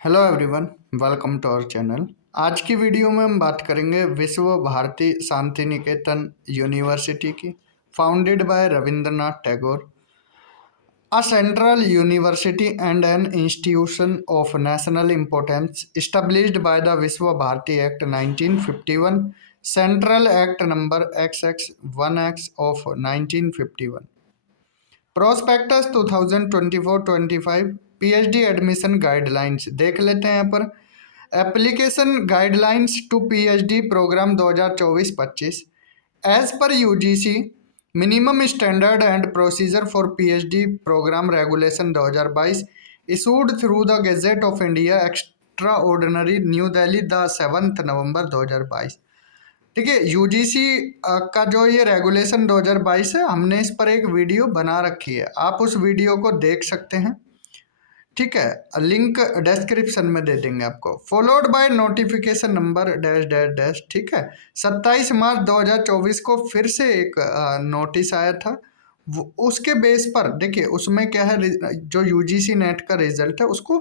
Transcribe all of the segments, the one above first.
Hello everyone, welcome to our channel. आज की video में हम बात करेंगे विश्व भारती शांति निकेतन यूनिवर्सिटी की, founded by Rabindranath Tagore, a central university and an institution of national importance established by the Vishwa Bharati act 1951, central act number XX1X of 1951। Prospectus 2024-25 PhD admission guidelines देख लेते हैं। यहाँ पर application guidelines to PhD programme 2024-25 as per UGC minimum standard and procedure for PhD programme regulation 2022 issued through the gazette of India extraordinary New Delhi the 7 November 2022। ठीक है, UGC का जो ये रेगुलेशन 2022 है, हमने इस पर एक वीडियो बना रखी है, आप उस वीडियो को देख सकते हैं। ठीक है, लिंक डिस्क्रिप्शन में दे देंगे आपको। Followed by notification number dash dash dash. ठीक है, 27 मार्च 2024 को फिर से एक नोटिस आया था। उसके बेस पर देखिए, उसमें क्या है, जो यूजीसी नेट का रिजल्ट है उसको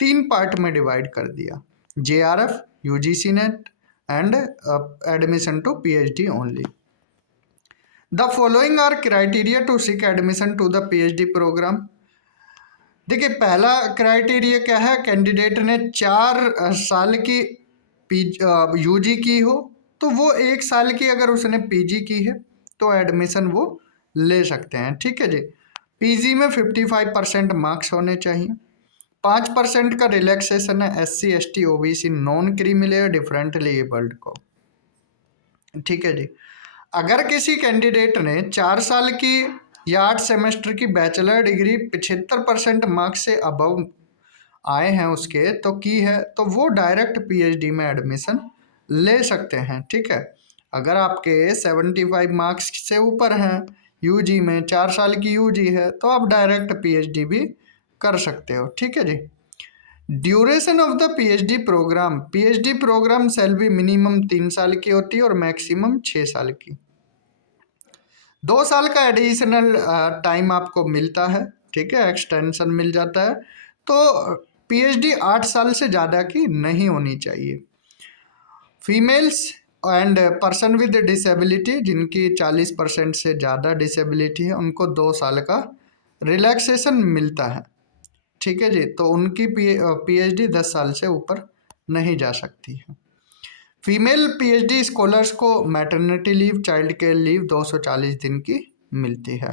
3 पार्ट में डिवाइड कर दिया: JRF, UGC net and admission to PhD only. The following are criteria to seek admission to the PhD program. देखिए, पहला क्राइटेरिया क्या है, कैंडिडेट ने 4 साल की यूजी की हो, तो वो 1 साल की अगर उसने पीजी की है तो एडमिशन वो ले सकते हैं। ठीक है जी, पीजी में 55% मार्क्स होने चाहिए। 5% का रिलैक्सेशन है SC ST OBC non creamy differently abled को। ठीक है जी, अगर किसी कैंडिडेट ने 4 साल की या 8 सेमेस्टर की बैचलर डिग्री 75% मार्क्स से अबव आए हैं उसके की है, तो वो डायरेक्ट पीएचडी में एडमिशन ले सकते हैं। ठीक है, अगर आपके 75 मार्क्स से ऊपर हैं, यूजी में 4 साल की यूजी है, तो आप डायरेक्ट पीएचडी भी कर सकते हो। ठीक है जी, duration of the PhD programme shall be minimum 3 साल की होती है और मैक्सिमम 6 साल की। 2 साल का एडिशनल टाइम आपको मिलता है। ठीक है, एक्सटेंशन मिल जाता है। तो पीएचडी 8 साल से ज़्यादा की नहीं होनी चाहिए। Females and person with disability जिनकी 40% से ज़्यादा डिसेबिलिटी है, उनको 2 साल का रिलैक्सेशन मिलता है। ठीक है जी, तो उनकी पीएचडी 10 साल से ऊपर नहीं जा सकती है। फीमेल पीएचडी स्कॉलर्स को maternity leave, child care leave 240 दिन की मिलती है।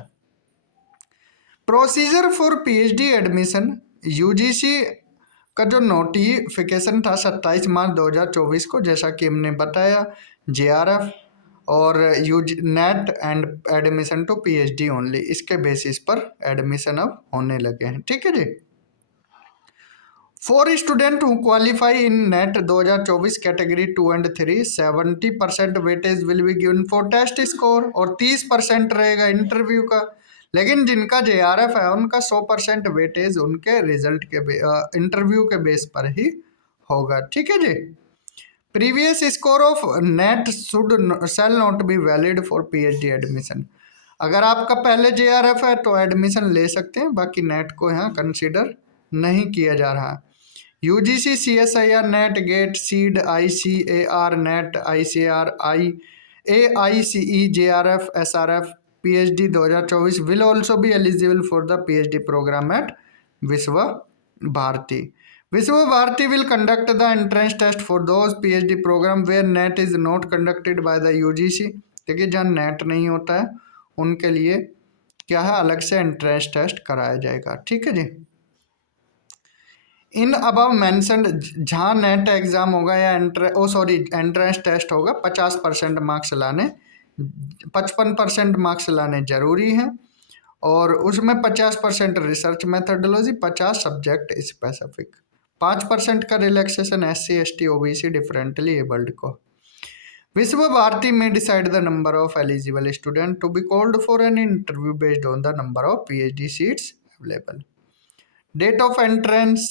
Procedure for PhD admission, UGC का जो नोटिफिकेशन था 27 मार्च 2024 को, जैसा कि हमने बताया, जेआरएफ और NET and admission to PhD only, इसके बेसिस पर एडमिशन अब होने लगे हैं। ठीक है जी, for student who qualify in NET 2024 category 2 and 3, 70% weightage will be given for test score और 30% रहेगा इंटरव्यू का। लेकिन जिनका जेआरएफ है उनका 100% वेटेज उनके रिजल्ट के इंटरव्यू के बेस पर ही होगा। ठीक है जी, previous score of NET shall not be valid for PhD admission. अगर आपका पहले जेआरएफ है तो एडमिशन ले सकते हैं, बाकी नेट को यहाँ कंसिडर नहीं किया जा रहा है। UGC CSIR NET GATE CEED ICAR NET ICAR AICE JRF SRF PhD 2024 will also be eligible for the PhD program at विश्व भारती। विश्व Bharti will conduct the entrance test for those PhD program where NET is not conducted by the UGC। देखिए, जहाँ net नहीं होता है उनके लिए क्या है, अलग से एंट्रेंस टेस्ट कराया जाएगा। ठीक है जी, इन अबव मैंशनड जहाँ नेट एग्ज़ाम होगा या एंट्रेंस टेस्ट होगा, 50% मार्क्स लाने 55% मार्क्स लाने ज़रूरी हैं, और उसमें 50% रिसर्च मेथडोलॉजी, 50 सब्जेक्ट स्पेसिफिक, 5% का relaxation SC ST OBC differently abled को। विश्व भारती में decide the number of eligible student to be called for an interview based on the number of PhD seats available. Date of entrance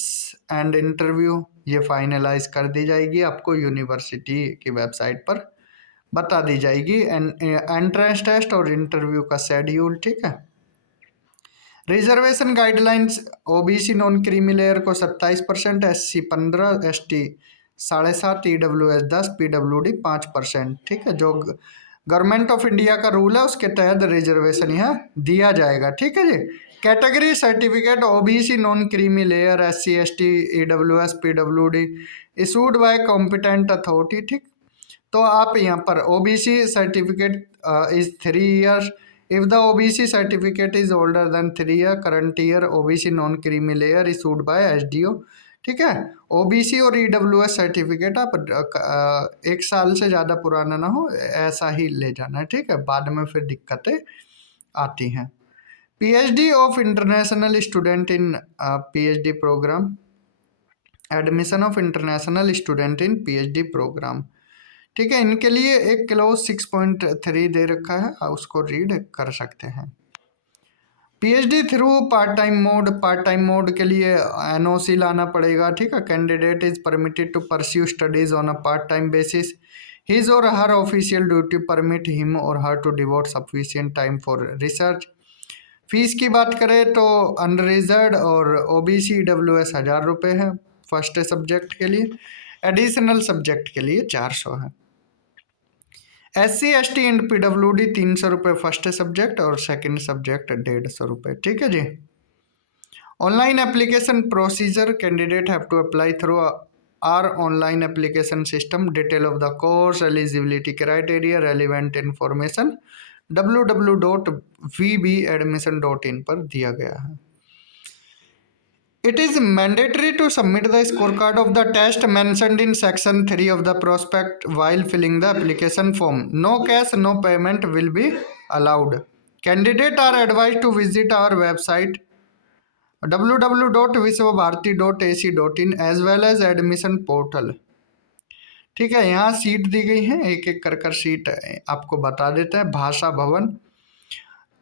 and interview ये finalise कर दी जाएगी, आपको university की website पर बता दी जाएगी। एंट्रेंस टेस्ट और इंटरव्यू का शेड्यूल। ठीक है, reservation guidelines, OBC non creamy layer को 27%, SC 15, ST 7.5, EWS 10, PWD 5%। ठीक है, जो गवर्नमेंट ऑफ इंडिया का रूल है उसके तहत रिजर्वेशन यह दिया जाएगा। ठीक है जी। Category certificate OBC non creamy layer, SC ST EWS PWD issued by competent authority. ठीक, तो आप यहाँ पर OBC certificate is 3 years। If the OBC certificate is older than 3 year, current year OBC non creamy layer issued by SDO. ठीक है, OBC और EWS certificate आप 1 साल से ज़्यादा पुराना ना हो ऐसा ही ले जाना है। ठीक है, बाद में फिर दिक्कतें आती हैं। PhD of international student in PhD programme, admission of international student in PhD programme. ठीक है, इनके लिए एक क्लोज 6.3 दे रखा है, आप उसको रीड कर सकते हैं। PhD through part time mode के लिए एनओसी लाना पड़ेगा। ठीक है, candidate is permitted to pursue studies on a part time basis. His और her official duty permit him और her to devote sufficient time for research. Fees की बात करें तो अनरिजर्व और ओबीसी डब्ल्यूएस 1000 रुपये है फर्स्ट सब्जेक्ट के लिए, एडिशनल सब्जेक्ट के लिए 400 है। SC ST एंड PWD 300 रुपये फर्स्ट सब्जेक्ट और सेकंड सब्जेक्ट 150 रुपये। ठीक है जी। Online application procedure, candidate have to apply through our online application system. Detail of the course, eligibility criteria, relevant information www.vbadmission.in पर दिया गया है। It is mandatory to submit the scorecard of the test mentioned in section 3 of the prospect while filling the application form. No cash, no payment will be allowed. Candidates are advised to visit our website www.viswabharati.ac.in as well as admission portal। ठीक है, यहाँ seat दी गई है, एक एक कर seat आपको बता देते हैं। भाषा भवन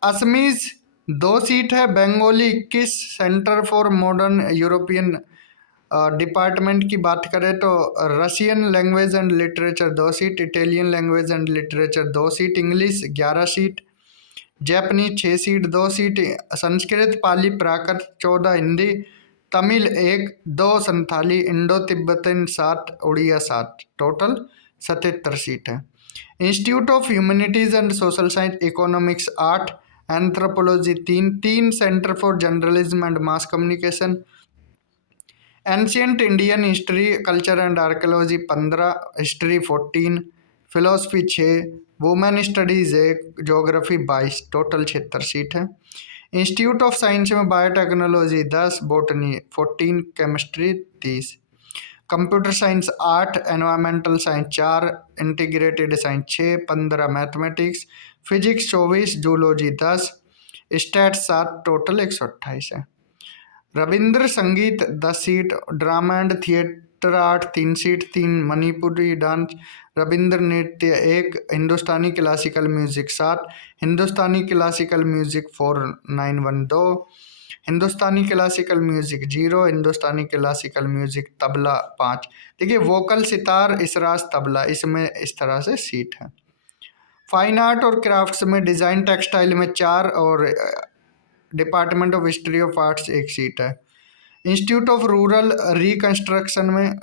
असमीज 2 सीट है, Bengali 21, centre for modern European department की बात करें तो Russian language and literature 2 seat, Italian language and literature 2 seat, English 11 seat, Japanese 6 seat 2 seat, Sanskrit Pali Prakrit 14, Hindi Tamil 1, 2 Santali, Indo Tibetan 7, Oriya 7, total 77 seat है। Institute of humanities and social science economics 8, anthropology 3, centre for journalism and mass communication, ancient Indian history culture and archaeology 15, history 14, philosophy 6, women studies 1, geography 22, total 76 seat है। Institute of science में biotechnology 10, botany 14, chemistry 30, computer science 8, environmental science 4, integrated science 6, 15 mathematics, physics 24, zoology 10, stats 7, total 128 है। रविंद्र संगीत 10 seat, drama and theatre art 3 seat 3, Manipuri dance, Ravindra नृत्य 1, हिंदुस्तानी classical music 7, हिंदुस्तानी classical music 4912, हिंदुस्तानी classical music 0, हिंदुस्तानी classical music tabla 5। देखिए vocal sitar इसराज तबला इसमें इस तरह से seat है। Fine art और क्राफ्ट्स में डिज़ाइन टेक्सटाइल में 4 और department of history of arts 1 seat है। इंस्टीट्यूट ऑफ रूरल रिकंस्ट्रक्शन में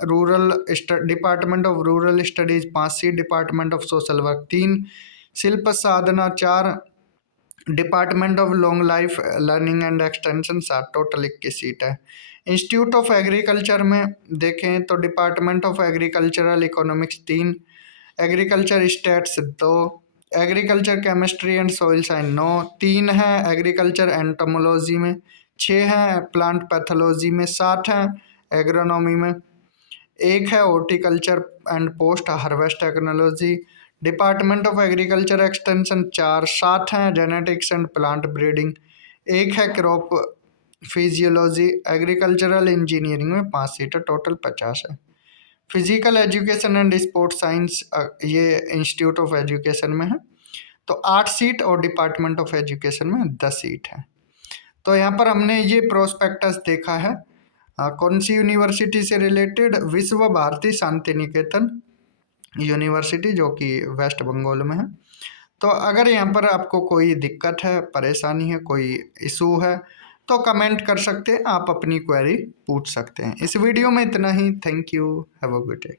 department of rural studies 5 seat, department of social work 3, शिल्प साधना 4, department of long life learning and extension 7, total 21 seat है। Institute of agriculture में देखें तो department of agricultural economics 3, agriculture stats 2, agriculture chemistry and soil science 9, 3 है agriculture entomology में, 6 है plant pathology में, 7 है एग्रोनॉमी में, 1 है horticulture and post harvest technology, department of agriculture extension 4, 7 है जेनेटिक्स एंड प्लांट ब्रीडिंग, 1 है क्रॉप फिजियोलॉजी, एग्रीकल्चरल इंजीनियरिंग में 5 सीट है, टोटल 50 है। Physical education and sports science ये इंस्टीट्यूट ऑफ एजुकेशन में है तो 8 सीट और डिपार्टमेंट ऑफ एजुकेशन में 10 सीट है। तो यहाँ पर हमने ये प्रोस्पेक्टस देखा है कौन सी यूनिवर्सिटी से रिलेटेड, विश्व भारती शांति निकेतन यूनिवर्सिटी जो कि वेस्ट बंगाल में है। तो अगर यहाँ पर आपको कोई दिक्कत है, परेशानी है, कोई इशू है तो कमेंट कर सकते हैं, आप अपनी क्वेरी पूछ सकते हैं। इस वीडियो में इतना ही। Thank you. Have a good day.